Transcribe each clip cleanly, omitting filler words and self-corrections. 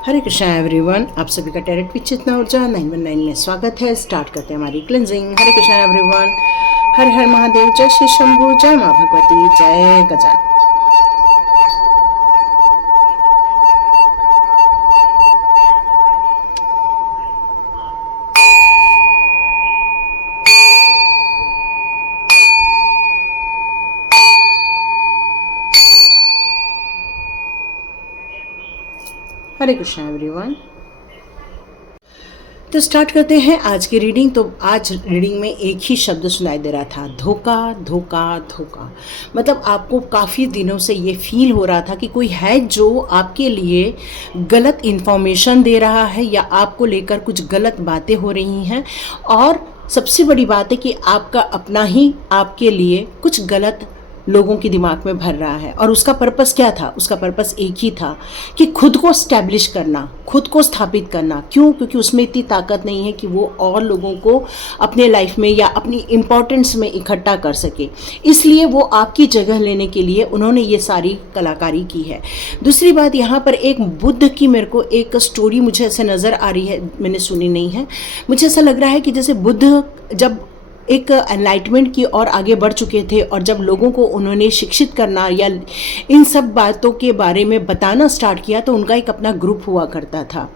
हरे Krishna everyone, आप सभी का टैरेट विद चेतना ऊर्जा 919 में स्वागत है। स्टार्ट करते हैं हमारी क्लेंजिंग। हरे कृष्णा एवरीवन, हर हर महादेव, जय श्री शंभू, जय माँ भगवती, जय गजानन। हरे कृष्णा एवरीवन, तो स्टार्ट करते हैं आज की रीडिंग। तो आज रीडिंग में एक ही शब्द सुनाई दे रहा था, धोखा धोखा धोखा। मतलब आपको काफ़ी दिनों से ये फील हो रहा था कि कोई है जो आपके लिए गलत इन्फॉर्मेशन दे रहा है या आपको लेकर कुछ गलत बातें हो रही हैं। और सबसे बड़ी बात है कि आपका अपना ही आपके लिए कुछ गलत लोगों के दिमाग में भर रहा है। और उसका पर्पस क्या था? उसका पर्पस एक ही था कि खुद को स्टैब्लिश करना, खुद को स्थापित करना। क्यों? क्योंकि उसमें इतनी ताकत नहीं है कि वो और लोगों को अपने लाइफ में या अपनी इम्पोर्टेंस में इकट्ठा कर सके। इसलिए वो आपकी जगह लेने के लिए उन्होंने ये सारी कलाकारी की है। दूसरी बात, यहाँ पर एक बुद्ध की मेरे को एक स्टोरी मुझे ऐसे नज़र आ रही है, मैंने सुनी नहीं है। मुझे ऐसा लग रहा है कि जैसे बुद्ध जब एक एनलाइटमेंट की ओर आगे बढ़ चुके थे और जब लोगों को उन्होंने शिक्षित करना या इन सब बातों के बारे में बताना स्टार्ट किया, तो उनका एक अपना ग्रुप हुआ करता था।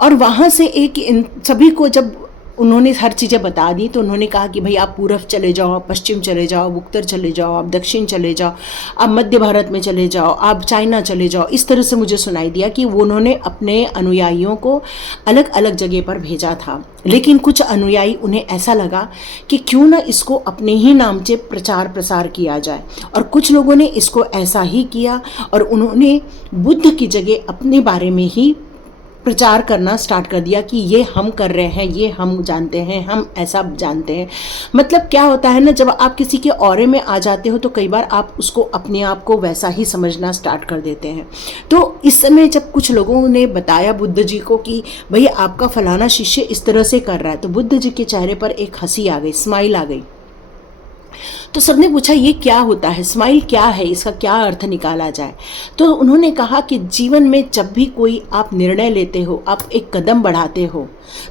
और वहाँ से एक इन सभी को जब उन्होंने हर चीज़ें बता दी, तो उन्होंने कहा कि भाई आप पूरब चले जाओ, आप पश्चिम चले जाओ, आप उत्तर चले जाओ, आप दक्षिण चले जाओ, आप मध्य भारत में चले जाओ, आप चाइना चले जाओ। इस तरह से मुझे सुनाई दिया कि वो उन्होंने अपने अनुयायियों को अलग अलग जगह पर भेजा था। लेकिन कुछ अनुयायी, उन्हें ऐसा लगा कि क्यों ना इसको अपने ही नाम से प्रचार प्रसार किया जाए। और कुछ लोगों ने इसको ऐसा ही किया और उन्होंने बुद्ध की जगह अपने बारे में ही प्रचार करना स्टार्ट कर दिया कि ये हम कर रहे हैं, ये हम जानते हैं, हम ऐसा जानते हैं। मतलब क्या होता है ना, जब आप किसी के ऑरे में आ जाते हो तो कई बार आप उसको अपने आप को वैसा ही समझना स्टार्ट कर देते हैं। तो इस समय जब कुछ लोगों ने बताया बुद्ध जी को कि भाई आपका फलाना शिष्य इस तरह से कर रहा है, तो बुद्ध जी के चेहरे पर एक हंसी आ गई, स्माइल आ गई। तो सबने पूछा ये क्या होता है, स्माइल क्या है, इसका क्या अर्थ निकाला जाए? तो उन्होंने कहा कि जीवन में जब भी कोई आप निर्णय लेते हो, आप एक कदम बढ़ाते हो,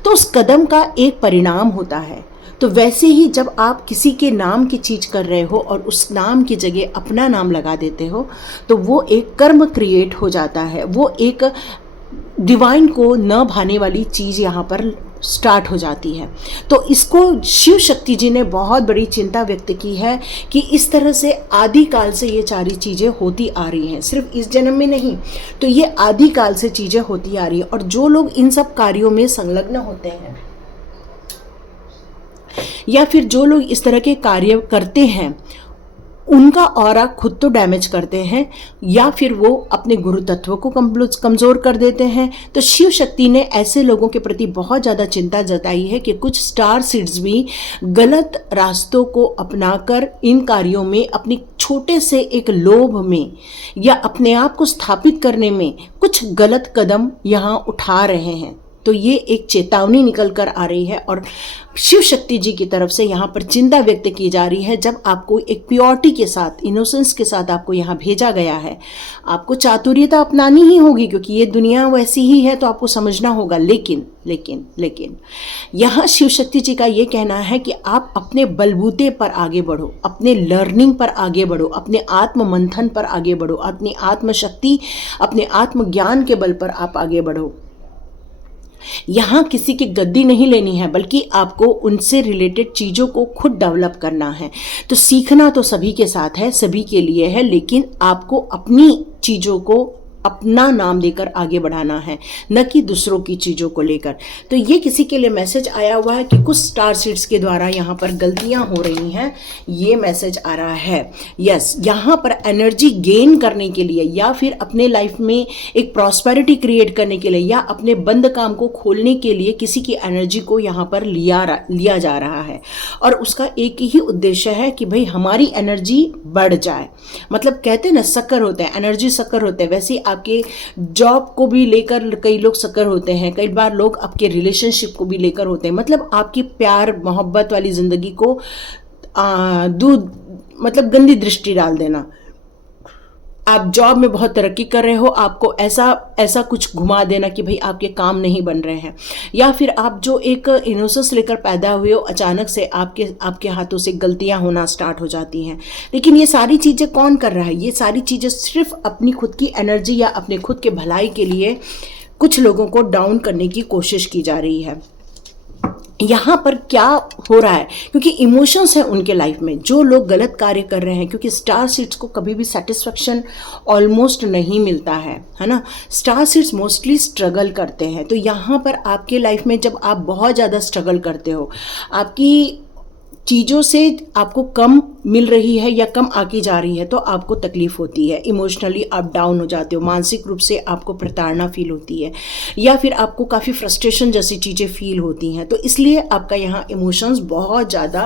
तो उस कदम का एक परिणाम होता है। तो वैसे ही जब आप किसी के नाम की चीज़ कर रहे हो और उस नाम की जगह अपना नाम लगा देते हो, तो वो एक कर्म क्रिएट हो जाता है, वो एक डिवाइन को न भाने वाली चीज़ यहाँ पर स्टार्ट हो जाती है। तो इसको शिव शक्ति जी ने बहुत बड़ी चिंता व्यक्त की है कि इस तरह से आदिकाल से ये सारी चीज़ें होती आ रही हैं, सिर्फ इस जन्म में नहीं, तो ये आदिकाल से चीज़ें होती आ रही हैं। और जो लोग इन सब कार्यों में संलग्न होते हैं या फिर जो लोग इस तरह के कार्य करते हैं, उनका ऑरा खुद तो डैमेज करते हैं या फिर वो अपने गुरु तत्व को कमज़ोर कर देते हैं। तो शिव शक्ति ने ऐसे लोगों के प्रति बहुत ज़्यादा चिंता जताई है कि कुछ स्टार सीड्स भी गलत रास्तों को अपनाकर इन कार्यों में, अपनी छोटे से एक लोभ में या अपने आप को स्थापित करने में कुछ गलत कदम यहाँ उठा रहे हैं। तो ये एक चेतावनी निकल कर आ रही है और शिव शक्ति जी की तरफ से यहाँ पर चिंता व्यक्त की जा रही है। जब आपको एक प्योरिटी के साथ, इनोसेंस के साथ आपको यहाँ भेजा गया है, आपको चातुर्यता अपनानी ही होगी क्योंकि ये दुनिया वैसी ही है, तो आपको समझना होगा। लेकिन लेकिन लेकिन यहाँ शिव शक्ति जी का ये कहना है कि आप अपने बलबूते पर आगे बढ़ो, अपने लर्निंग पर आगे बढ़ो, अपने आत्म मंथन पर आगे बढ़ो, अपनी आत्मशक्ति, अपने आत्मज्ञान के बल पर आप आगे बढ़ो। यहाँ किसी की गद्दी नहीं लेनी है, बल्कि आपको उनसे रिलेटेड चीज़ों को खुद डेवलप करना है। तो सीखना तो सभी के साथ है, सभी के लिए है, लेकिन आपको अपनी चीज़ों को अपना नाम देकर आगे बढ़ाना है, न कि दूसरों की चीज़ों को लेकर। तो ये किसी के लिए मैसेज आया हुआ है कि कुछ स्टार सीड्स के द्वारा यहाँ पर गलतियाँ हो रही हैं, ये मैसेज आ रहा है। यस, यहाँ पर एनर्जी गेन करने के लिए या फिर अपने लाइफ में एक प्रॉस्पेरिटी क्रिएट करने के लिए या अपने बंद काम को खोलने के लिए किसी की एनर्जी को यहाँ पर लिया जा रहा है। और उसका एक ही उद्देश्य है कि भाई हमारी एनर्जी बढ़ जाए। मतलब कहते हैं ना, शक्कर होते हैं, एनर्जी शक्कर होते हैं, वैसे आपके जॉब को भी लेकर कई लोग शक्कर होते हैं, कई बार लोग आपके रिलेशनशिप को भी लेकर होते हैं। मतलब आपकी प्यार मोहब्बत वाली ज़िंदगी को दूध मतलब गंदी दृष्टि डाल देना। आप जॉब में बहुत तरक्की कर रहे हो, आपको ऐसा ऐसा कुछ घुमा देना कि भाई आपके काम नहीं बन रहे हैं, या फिर आप जो एक इनोसेंस लेकर पैदा हुए हो, अचानक से आपके हाथों से गलतियां होना स्टार्ट हो जाती हैं। लेकिन ये सारी चीज़ें कौन कर रहा है? ये सारी चीज़ें सिर्फ अपनी खुद की एनर्जी या अपने खुद के भलाई के लिए कुछ लोगों को डाउन करने की कोशिश की जा रही है। यहाँ पर क्या हो रहा है, क्योंकि इमोशंस हैं उनके लाइफ में, जो लोग गलत कार्य कर रहे हैं, क्योंकि स्टार सीड्स को कभी भी सेटिस्फेक्शन ऑलमोस्ट नहीं मिलता है ना। स्टार सीड्स मोस्टली स्ट्रगल करते हैं। तो यहाँ पर आपके लाइफ में जब आप बहुत ज़्यादा स्ट्रगल करते हो, आपकी चीज़ों से आपको कम मिल रही है या कम आकी जा रही है, तो आपको तकलीफ होती है, इमोशनली आप डाउन हो जाते हो, मानसिक रूप से आपको प्रताड़ना फील होती है, या फिर आपको काफ़ी फ्रस्ट्रेशन जैसी चीज़ें फील होती हैं। तो इसलिए आपका यहाँ इमोशंस बहुत ज़्यादा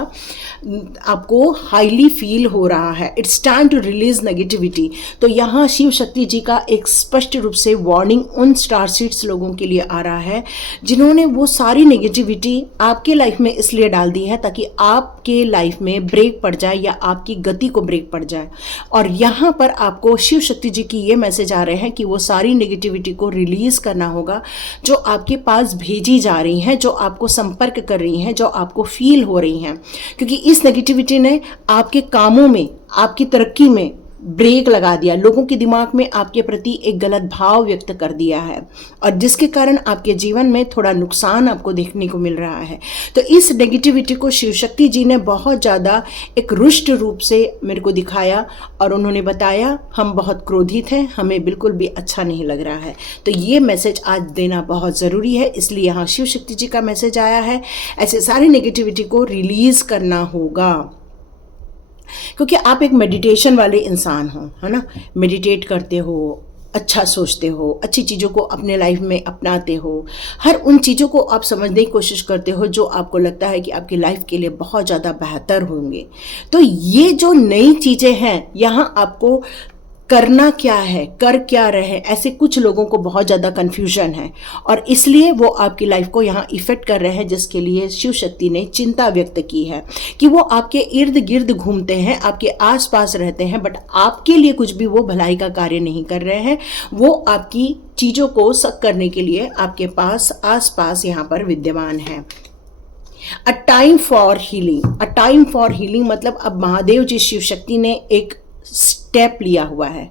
आपको हाईली फील हो रहा है। It's time to release negativity. तो यहाँ शिव शक्ति जी का एक स्पष्ट रूप से वार्निंग उन स्टार सीड्स लोगों के लिए आ रहा है जिन्होंने वो सारी नेगेटिविटी आपके लाइफ में इसलिए डाल दी है ताकि आपके लाइफ में ब्रेक पड़ जाए या आपकी गति को ब्रेक पड़ जाए। और यहाँ पर आपको शिव शक्ति जी की ये मैसेज आ रहे हैं कि वो सारी नेगेटिविटी को रिलीज करना होगा जो आपके पास भेजी जा रही हैं, जो आपको संपर्क कर रही हैं, जो आपको फील हो रही हैं, क्योंकि इस नेगेटिविटी ने आपके कामों में, आपकी तरक्की में ब्रेक लगा दिया, लोगों के दिमाग में आपके प्रति एक गलत भाव व्यक्त कर दिया है, और जिसके कारण आपके जीवन में थोड़ा नुकसान आपको देखने को मिल रहा है। तो इस नेगेटिविटी को शिव शक्ति जी ने बहुत ज़्यादा एक रुष्ट रूप से मेरे को दिखाया, और उन्होंने बताया हम बहुत क्रोधित हैं, हमें बिल्कुल भी अच्छा नहीं लग रहा है। तो ये मैसेज आज देना बहुत ज़रूरी है, इसलिए यहाँ शिव शक्ति जी का मैसेज आया है, ऐसे सारी नेगेटिविटी को रिलीज़ करना होगा। क्योंकि आप एक मेडिटेशन वाले इंसान हो, है ना, मेडिटेट करते हो, अच्छा सोचते हो, अच्छी चीज़ों को अपने लाइफ में अपनाते हो, हर उन चीज़ों को आप समझने की कोशिश करते हो जो आपको लगता है कि आपकी लाइफ के लिए बहुत ज़्यादा बेहतर होंगे। तो ये जो नई चीज़ें हैं, यहाँ आपको करना क्या है, कर क्या रहे हैं, ऐसे कुछ लोगों को बहुत ज़्यादा कन्फ्यूजन है, और इसलिए वो आपकी लाइफ को यहाँ इफ़ेक्ट कर रहे हैं, जिसके लिए शिव शक्ति ने चिंता व्यक्त की है कि वो आपके इर्द गिर्द घूमते हैं, आपके आसपास रहते हैं, बट आपके लिए कुछ भी वो भलाई का कार्य नहीं कर रहे हैं। वो आपकी चीज़ों को सक करने के लिए आपके पास आसपास यहाँ पर विद्यमान है। A time for healing, a time for healing मतलब अब महादेव जी शिव शक्ति ने एक स्टेप लिया हुआ है,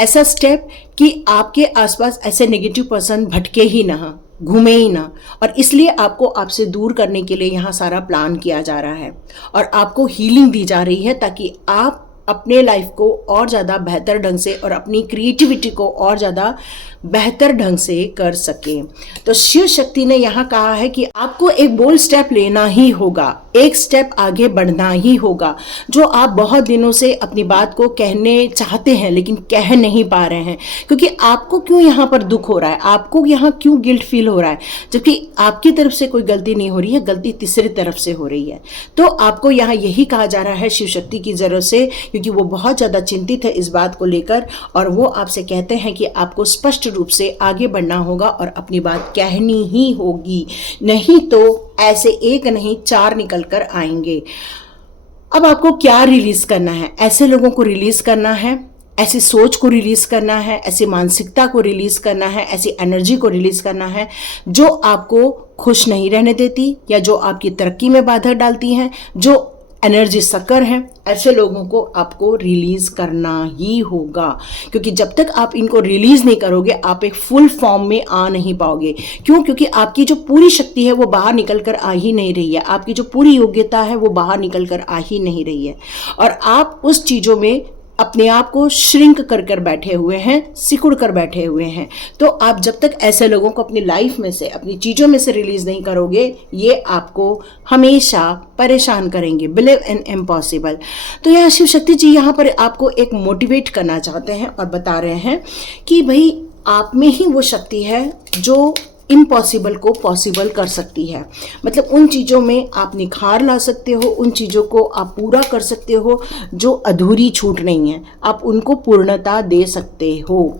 ऐसा स्टेप कि आपके आसपास ऐसे नेगेटिव पर्सन भटके ही ना, घूमे ही ना, और इसलिए आपको आपसे दूर करने के लिए यहाँ सारा प्लान किया जा रहा है, और आपको हीलिंग दी जा रही है ताकि आप अपने लाइफ को और ज़्यादा बेहतर ढंग से और अपनी क्रिएटिविटी को और ज़्यादा बेहतर ढंग से कर सकें। तो शिव शक्ति ने यहाँ कहा है कि आपको एक बोल्ड स्टेप लेना ही होगा, एक स्टेप आगे बढ़ना ही होगा। जो आप बहुत दिनों से अपनी बात को कहने चाहते हैं लेकिन कह नहीं पा रहे हैं, क्योंकि आपको क्यों यहाँ पर दुख हो रहा है, आपको यहाँ क्यों गिल्ट फील हो रहा है, जबकि आपकी तरफ से कोई गलती नहीं हो रही है, गलती तीसरी तरफ से हो रही है। तो आपको यहाँ यही कहा जा रहा है शिव शक्ति की ज़रूरत से, क्योंकि वो बहुत ज़्यादा चिंतित है इस बात को लेकर, और वो आपसे कहते हैं कि आपको स्पष्ट रूप से आगे बढ़ना होगा और अपनी बात कहनी ही होगी, नहीं तो ऐसे एक नहीं चार निकल कर आएंगे। अब आपको क्या रिलीज करना है? ऐसे लोगों को रिलीज करना है, ऐसी सोच को रिलीज करना है, ऐसी मानसिकता को रिलीज करना है, ऐसी एनर्जी को रिलीज करना है जो आपको खुश नहीं रहने देती या जो आपकी तरक्की में बाधा डालती हैं, जो एनर्जी सकर है। ऐसे लोगों को आपको रिलीज करना ही होगा, क्योंकि जब तक आप इनको रिलीज नहीं करोगे आप एक फुल फॉर्म में आ नहीं पाओगे। क्यों? क्योंकि आपकी जो पूरी शक्ति है वो बाहर निकल कर आ ही नहीं रही है, आपकी जो पूरी योग्यता है वो बाहर निकल कर आ ही नहीं रही है, और आप उस चीज़ों में अपने आप को श्रिंक कर कर बैठे हुए हैं, सिकुड़ कर बैठे हुए हैं। तो आप जब तक ऐसे लोगों को अपनी लाइफ में से, अपनी चीज़ों में से रिलीज नहीं करोगे, ये आपको हमेशा परेशान करेंगे। Believe in impossible. तो यहाँ शिव शक्ति जी यहाँ पर आपको एक मोटिवेट करना चाहते हैं और बता रहे हैं कि भाई आप में ही वो शक्ति है जो इम्पॉसिबल को पॉसिबल कर सकती है। मतलब उन चीज़ों में आप निखार ला सकते हो, उन चीज़ों को आप पूरा कर सकते हो जो अधूरी छूट नहीं है, आप उनको पूर्णता दे सकते हो।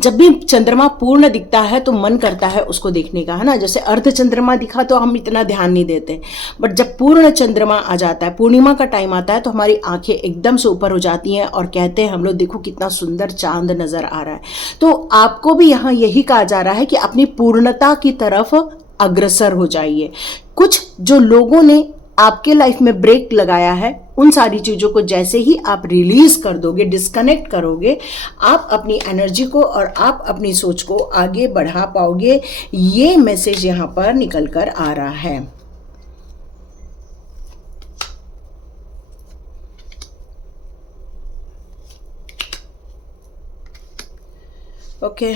जब भी चंद्रमा पूर्ण दिखता है तो मन करता है उसको देखने का, है ना। जैसे अर्ध चंद्रमा दिखा तो हम इतना ध्यान नहीं देते, बट जब पूर्ण चंद्रमा आ जाता है, पूर्णिमा का टाइम आता है, तो हमारी आंखें एकदम से ऊपर हो जाती हैं और कहते हैं हम लोग, देखो कितना सुंदर चांद नजर आ रहा है। तो आपको भी यहाँ यही कहा जा रहा है कि अपनी पूर्णता की तरफ अग्रसर हो जाइए। कुछ जो लोगों ने आपके लाइफ में ब्रेक लगाया है, उन सारी चीज़ों को जैसे ही आप रिलीज कर दोगे, डिस्कनेक्ट करोगे, आप अपनी एनर्जी को और आप अपनी सोच को आगे बढ़ा पाओगे। ये मैसेज यहाँ पर निकल कर आ रहा है। ओके,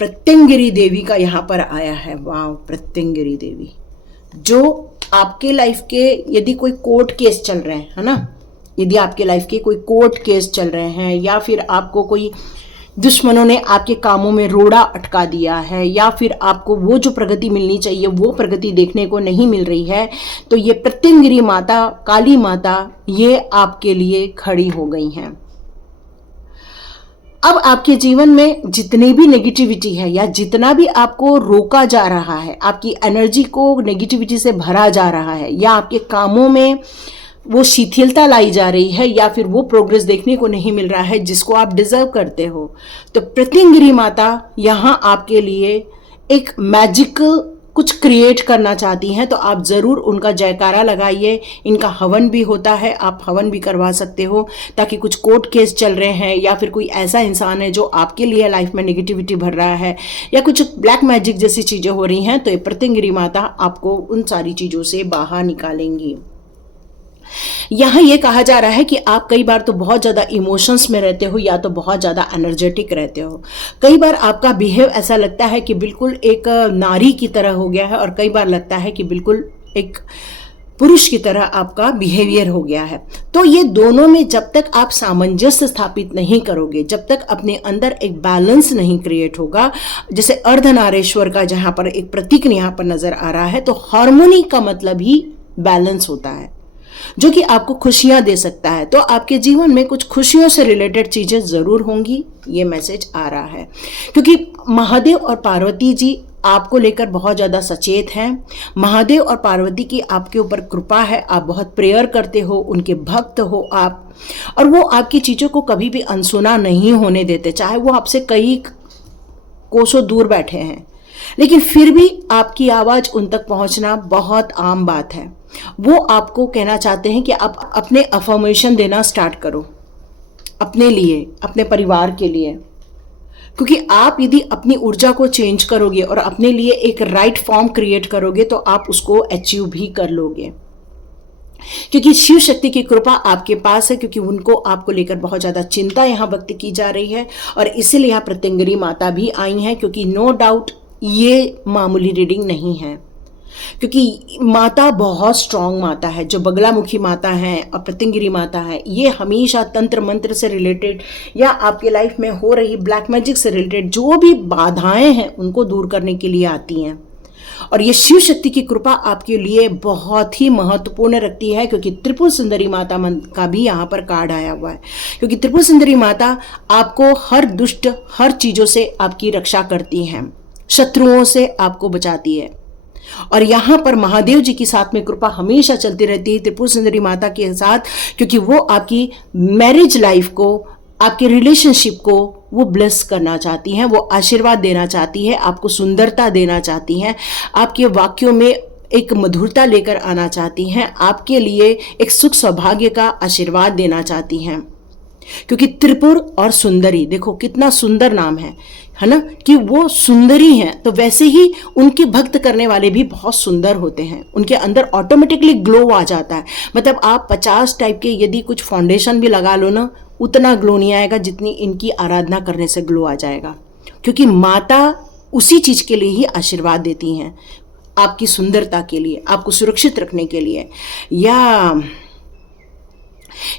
प्रत्यंगिरी देवी का यहाँ पर आया है। वाह, प्रत्यंगिरी देवी, जो आपके लाइफ के यदि कोई कोर्ट केस चल रहे हैं, है ना, यदि आपके लाइफ के कोई कोर्ट केस चल रहे हैं, या फिर आपको कोई दुश्मनों ने आपके कामों में रोड़ा अटका दिया है, या फिर आपको वो जो प्रगति मिलनी चाहिए वो प्रगति देखने को नहीं मिल रही है, तो ये प्रत्यंगिरी माता, काली माता, ये आपके लिए खड़ी हो गई हैं। अब आपके जीवन में जितनी भी नेगेटिविटी है, या जितना भी आपको रोका जा रहा है, आपकी एनर्जी को नेगेटिविटी से भरा जा रहा है, या आपके कामों में वो शिथिलता लाई जा रही है, या फिर वो प्रोग्रेस देखने को नहीं मिल रहा है जिसको आप डिजर्व करते हो, तो प्रत्यंगिरी माता यहाँ आपके लिए एक मैजिकल कुछ क्रिएट करना चाहती हैं। तो आप ज़रूर उनका जयकारा लगाइए। इनका हवन भी होता है, आप हवन भी करवा सकते हो, ताकि कुछ कोर्ट केस चल रहे हैं, या फिर कोई ऐसा इंसान है जो आपके लिए लाइफ में नेगेटिविटी भर रहा है, या कुछ ब्लैक मैजिक जैसी चीज़ें हो रही हैं, तो ये प्रत्यंगिरी माता आपको उन सारी चीज़ों से बाहर निकालेंगी। यहाँ ये कहा जा रहा है कि आप कई बार तो बहुत ज़्यादा इमोशंस में रहते हो, या तो बहुत ज़्यादा एनर्जेटिक रहते हो। कई बार आपका बिहेव ऐसा लगता है कि बिल्कुल एक नारी की तरह हो गया है, और कई बार लगता है कि बिल्कुल एक पुरुष की तरह आपका बिहेवियर हो गया है। तो ये दोनों में जब तक आप सामंजस्य स्थापित नहीं करोगे, जब तक अपने अंदर एक बैलेंस नहीं क्रिएट होगा, जैसे अर्धनारेश्वर का जहाँ पर एक प्रतीक यहाँ पर नजर आ रहा है, तो हार्मोनी का मतलब ही बैलेंस होता है, जो कि आपको खुशियां दे सकता है। तो आपके जीवन में कुछ खुशियों से रिलेटेड चीजें जरूर होंगी, ये मैसेज आ रहा है, क्योंकि महादेव और पार्वती जी आपको लेकर बहुत ज़्यादा सचेत हैं। महादेव और पार्वती की आपके ऊपर कृपा है, आप बहुत प्रेयर करते हो, उनके भक्त हो आप, और वो आपकी चीज़ों को कभी भी अनसुना नहीं होने देते, चाहे वो आपसे कई कोसों दूर बैठे हैं, लेकिन फिर भी आपकी आवाज़ उन तक पहुंचना बहुत आम बात है। वो आपको कहना चाहते हैं कि आप अपने अफर्मेशन देना स्टार्ट करो, अपने लिए, अपने परिवार के लिए, क्योंकि आप यदि अपनी ऊर्जा को चेंज करोगे और अपने लिए एक राइट फॉर्म क्रिएट करोगे, तो आप उसको अचीव भी कर लोगे, क्योंकि शिव शक्ति की कृपा आपके पास है, क्योंकि उनको आपको लेकर बहुत ज़्यादा चिंता यहाँ व्यक्त की जा रही है, और इसीलिए यहाँ प्रत्यंगिरी माता भी आई हैं, क्योंकि नो डाउट ये मामूली रीडिंग नहीं है, क्योंकि माता बहुत स्ट्रांग माता है, जो बगलामुखी माता है और प्रत्यंगिरी माता है, ये हमेशा तंत्र मंत्र से रिलेटेड या आपके लाइफ में हो रही ब्लैक मैजिक से रिलेटेड जो भी बाधाएं हैं उनको दूर करने के लिए आती हैं। और ये शिव शक्ति की कृपा आपके लिए बहुत ही महत्वपूर्ण रखती है, क्योंकि त्रिपुर सुंदरी माता का भी यहाँ पर कार्ड आया हुआ है, क्योंकि त्रिपुर सुंदरी माता आपको हर दुष्ट हर चीज़ों से आपकी रक्षा करती हैं, शत्रुओं से आपको बचाती है। और यहाँ पर महादेव जी की साथ में कृपा हमेशा चलती रहती है त्रिपुर सुंदरी माता के साथ, क्योंकि वो आपकी मैरिज लाइफ को, आपके रिलेशनशिप को वो ब्लेस करना चाहती हैं, वो आशीर्वाद देना चाहती है, आपको सुंदरता देना चाहती हैं, आपके वाक्यों में एक मधुरता लेकर आना चाहती हैं, आपके लिए एक सुख सौभाग्य का आशीर्वाद देना चाहती हैं। क्योंकि त्रिपुर और सुंदरी, देखो कितना सुंदर नाम है ना, कि वो सुंदरी हैं, तो वैसे ही उनके भक्त करने वाले भी बहुत सुंदर होते हैं, उनके अंदर ऑटोमेटिकली ग्लो आ जाता है। मतलब आप 50 टाइप के यदि कुछ फाउंडेशन भी लगा लो ना, उतना ग्लो नहीं आएगा जितनी इनकी आराधना करने से ग्लो आ जाएगा, क्योंकि माता उसी चीज़ के लिए ही आशीर्वाद देती हैं, आपकी सुंदरता के लिए, आपको सुरक्षित रखने के लिए। या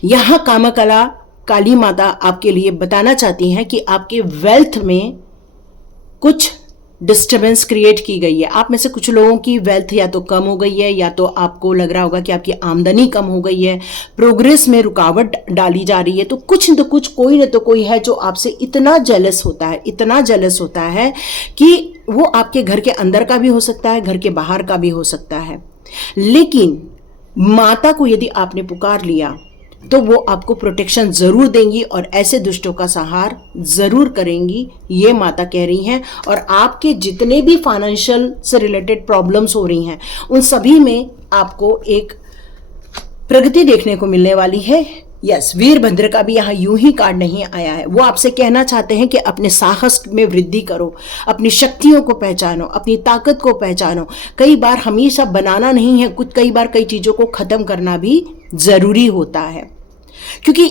यहाँ कामकला काली माता आपके लिए बताना चाहती हैं कि आपके वेल्थ में कुछ डिस्टरबेंस क्रिएट की गई है। आप में से कुछ लोगों की वेल्थ या तो कम हो गई है, या तो आपको लग रहा होगा कि आपकी आमदनी कम हो गई है, प्रोग्रेस में रुकावट डाली जा रही है। तो कुछ न कुछ, कोई न तो कोई है जो आपसे इतना जेलस होता है, इतना जेलस होता है कि वो आपके घर के अंदर का भी हो सकता है, घर के बाहर का भी हो सकता है। लेकिन माता को यदि आपने पुकार लिया तो वो आपको प्रोटेक्शन जरूर देंगी और ऐसे दुष्टों का संहार जरूर करेंगी, ये माता कह रही हैं। और आपके जितने भी फाइनेंशियल से रिलेटेड प्रॉब्लम्स हो रही हैं, उन सभी में आपको एक प्रगति देखने को मिलने वाली है। यस, वीरभद्र का भी यहाँ यूं ही कार्ड नहीं आया है। वो आपसे कहना चाहते हैं कि अपने साहस में वृद्धि करो, अपनी शक्तियों को पहचानो, अपनी ताकत को पहचानो। कई बार हमेशा बनाना नहीं है कुछ, कई बार कई चीज़ों को ख़त्म करना भी ज़रूरी होता है, क्योंकि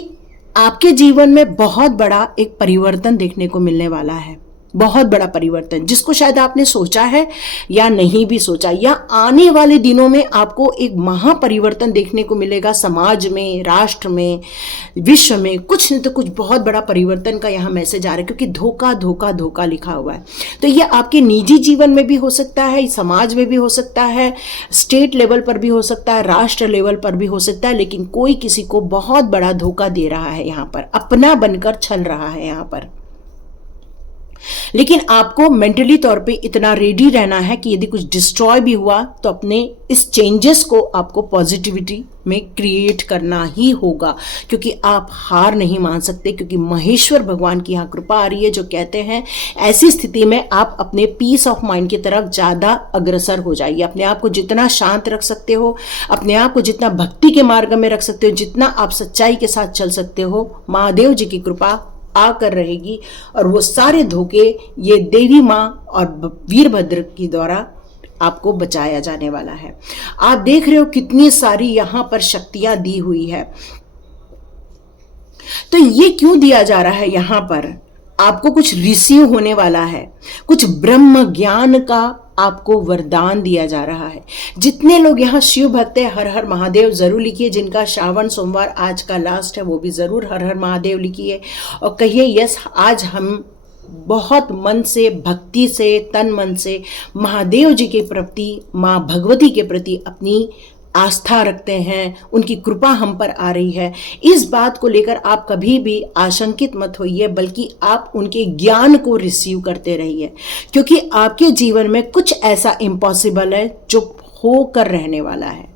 आपके जीवन में बहुत बड़ा एक परिवर्तन देखने को मिलने वाला है। बहुत बड़ा परिवर्तन, जिसको शायद आपने सोचा है या नहीं भी सोचा, या आने वाले दिनों में आपको एक महापरिवर्तन देखने को मिलेगा। समाज में, राष्ट्र में, विश्व में कुछ नहीं तो कुछ बहुत बड़ा परिवर्तन का यहाँ मैसेज आ रहा है, क्योंकि धोखा धोखा धोखा लिखा हुआ है। तो ये आपके निजी जीवन में भी हो सकता है, समाज में भी हो सकता है, स्टेट लेवल पर भी हो सकता है, राष्ट्र लेवल पर भी हो सकता है। लेकिन कोई किसी को बहुत बड़ा धोखा दे रहा है यहाँ पर, अपना बनकर छल रहा है यहाँ पर। लेकिन आपको मेंटली तौर पे इतना रेडी रहना है कि यदि कुछ डिस्ट्रॉय भी हुआ तो अपने इस चेंजेस को आपको पॉजिटिविटी में क्रिएट करना ही होगा, क्योंकि आप हार नहीं मान सकते। क्योंकि महेश्वर भगवान की यहाँ कृपा आ रही है, जो कहते हैं ऐसी स्थिति में आप अपने पीस ऑफ माइंड की तरफ ज़्यादा अग्रसर हो जाइए। अपने आप को जितना शांत रख सकते हो, अपने आप को जितना भक्ति के मार्ग में रख सकते हो, जितना आप सच्चाई के साथ चल सकते हो, महादेव जी की कृपा आकर रहेगी। और वो सारे धोखे ये देवी माँ और वीरभद्र की द्वारा आपको बचाया जाने वाला है। आप देख रहे हो कितनी सारी यहाँ पर शक्तियां दी हुई है। तो ये क्यों दिया जा रहा है यहाँ पर? आपको कुछ रिसीव होने वाला है, कुछ ब्रह्म ज्ञान का आपको वरदान दिया जा रहा है। जितने लोग यहाँ शिव भक्त है, हर हर महादेव जरूर लिखिए। जिनका श्रावण सोमवार आज का लास्ट है, वो भी जरूर हर हर महादेव लिखिए और कहिए यस, आज हम बहुत मन से, भक्ति से, तन मन से महादेव जी के प्रति, माँ भगवती के प्रति अपनी आस्था रखते हैं, उनकी कृपा हम पर आ रही है। इस बात को लेकर आप कभी भी आशंकित मत होइए, बल्कि आप उनके ज्ञान को रिसीव करते रहिए, क्योंकि आपके जीवन में कुछ ऐसा इम्पॉसिबल है जो होकर रहने वाला है।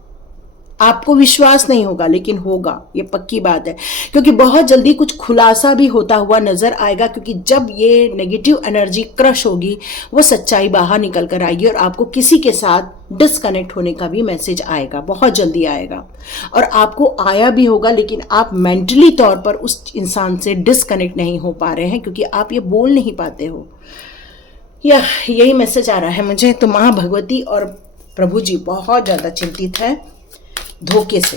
आपको विश्वास नहीं होगा, लेकिन होगा, ये पक्की बात है। क्योंकि बहुत जल्दी कुछ खुलासा भी होता हुआ नजर आएगा, क्योंकि जब ये नेगेटिव एनर्जी क्रश होगी, वो सच्चाई बाहर निकल कर आएगी और आपको किसी के साथ डिस्कनेक्ट होने का भी मैसेज आएगा, बहुत जल्दी आएगा। और आपको आया भी होगा, लेकिन आप मेंटली तौर पर उस इंसान से डिस्कनेक्ट नहीं हो पा रहे हैं, क्योंकि आप ये बोल नहीं पाते हो। यही मैसेज आ रहा है मुझे। तो माँ भगवती और प्रभु जी बहुत ज़्यादा चिंतित है धोखे से।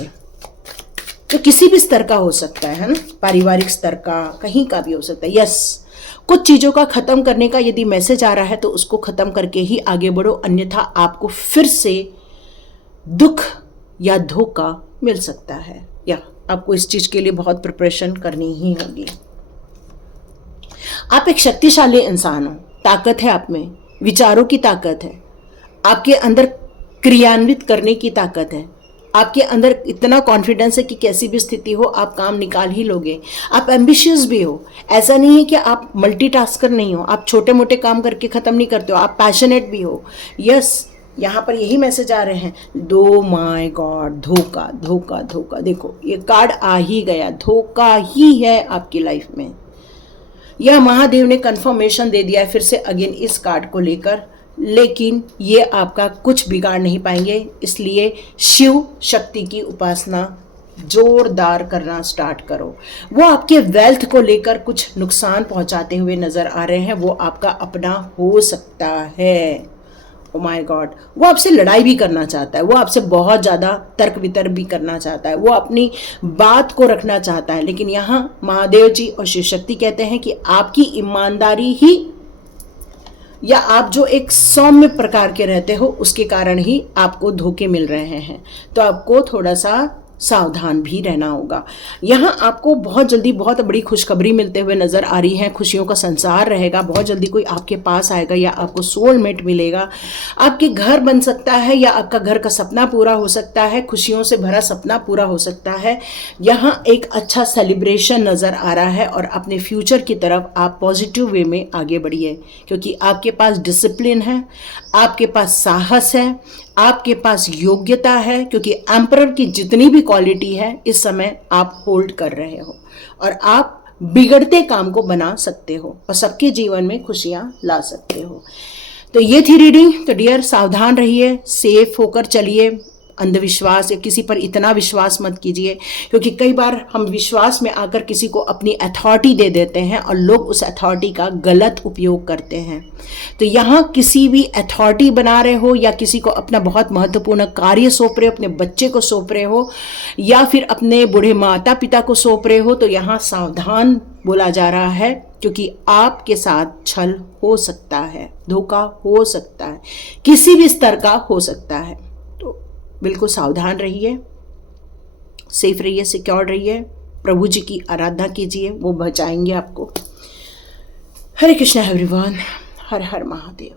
तो किसी भी स्तर का हो सकता है ना, पारिवारिक स्तर का, कहीं का भी हो सकता है। यस, कुछ चीज़ों का ख़त्म करने का यदि मैसेज आ रहा है तो उसको ख़त्म करके ही आगे बढ़ो, अन्यथा आपको फिर से दुख या धोखा मिल सकता है, या आपको इस चीज़ के लिए बहुत प्रिपरेशन करनी ही होगी। आप एक शक्तिशाली इंसान हो, ताकत है आप में, विचारों की ताकत है, आपके अंदर क्रियान्वित करने की ताकत है, आपके अंदर इतना कॉन्फिडेंस है कि कैसी भी स्थिति हो आप काम निकाल ही लोगे। आप एम्बिशियस भी हो, ऐसा नहीं है कि आप मल्टीटास्कर नहीं हो, आप छोटे मोटे काम करके ख़त्म नहीं करते हो, आप पैशनेट भी हो। यस, यहाँ पर यही मैसेज आ रहे हैं। दो माय गॉड, धोखा धोखा धोखा, देखो ये कार्ड आ ही गया, धोखा ही है आपकी लाइफ में। यह महादेव ने कंफर्मेशन दे दिया है फिर से अगेन इस कार्ड को लेकर, लेकिन ये आपका कुछ बिगाड़ नहीं पाएंगे। इसलिए शिव शक्ति की उपासना जोरदार करना स्टार्ट करो। वो आपके वेल्थ को लेकर कुछ नुकसान पहुंचाते हुए नजर आ रहे हैं, वो आपका अपना हो सकता है। ओ माय गॉड, वो आपसे लड़ाई भी करना चाहता है, वो आपसे बहुत ज़्यादा तर्क वितर्क भी करना चाहता है, वो अपनी बात को रखना चाहता है। लेकिन यहाँ महादेव जी और शिव शक्ति कहते हैं कि आपकी ईमानदारी ही, या आप जो एक सौम्य प्रकार के रहते हो, उसके कारण ही आपको धोखे मिल रहे हैं। तो आपको थोड़ा सा सावधान भी रहना होगा। यहाँ आपको बहुत जल्दी बहुत बड़ी खुशखबरी मिलते हुए नज़र आ रही है। खुशियों का संसार रहेगा, बहुत जल्दी कोई आपके पास आएगा या आपको सोलमेट मिलेगा। आपके घर बन सकता है या आपका घर का सपना पूरा हो सकता है, खुशियों से भरा सपना पूरा हो सकता है। यहाँ एक अच्छा सेलिब्रेशन नज़र आ रहा है और अपने फ्यूचर की तरफ आप पॉजिटिव वे में आगे बढ़िए, क्योंकि आपके पास डिसिप्लिन है, आपके पास साहस है, आपके पास योग्यता है, क्योंकि एम्परर की जितनी भी क्वालिटी है इस समय आप होल्ड कर रहे हो और आप बिगड़ते काम को बना सकते हो और सबके जीवन में खुशियां ला सकते हो। तो ये थी रीडिंग। तो डियर, सावधान रहिए, सेफ होकर चलिए, अंधविश्वास या किसी पर इतना विश्वास मत कीजिए, क्योंकि कई बार हम विश्वास में आकर किसी को अपनी अथॉरिटी दे देते हैं और लोग उस अथॉरिटी का गलत उपयोग करते हैं। तो यहाँ किसी भी अथॉरिटी बना रहे हो या किसी को अपना बहुत महत्वपूर्ण कार्य सौंप रहे हो, अपने बच्चे को सौंप रहे हो या फिर अपने बूढ़े माता पिता को सौंप रहे हो, तो यहाँ सावधान बोला जा रहा है, क्योंकि आपके साथ छल हो सकता है, धोखा हो सकता है, किसी भी स्तर का हो सकता है। बिल्कुल सावधान रहिए, सेफ रहिए, सिक्योर रहिए, प्रभु जी की आराधना कीजिए, वो बचाएंगे आपको। हरे कृष्णा एवरीवन, हर हर महादेव।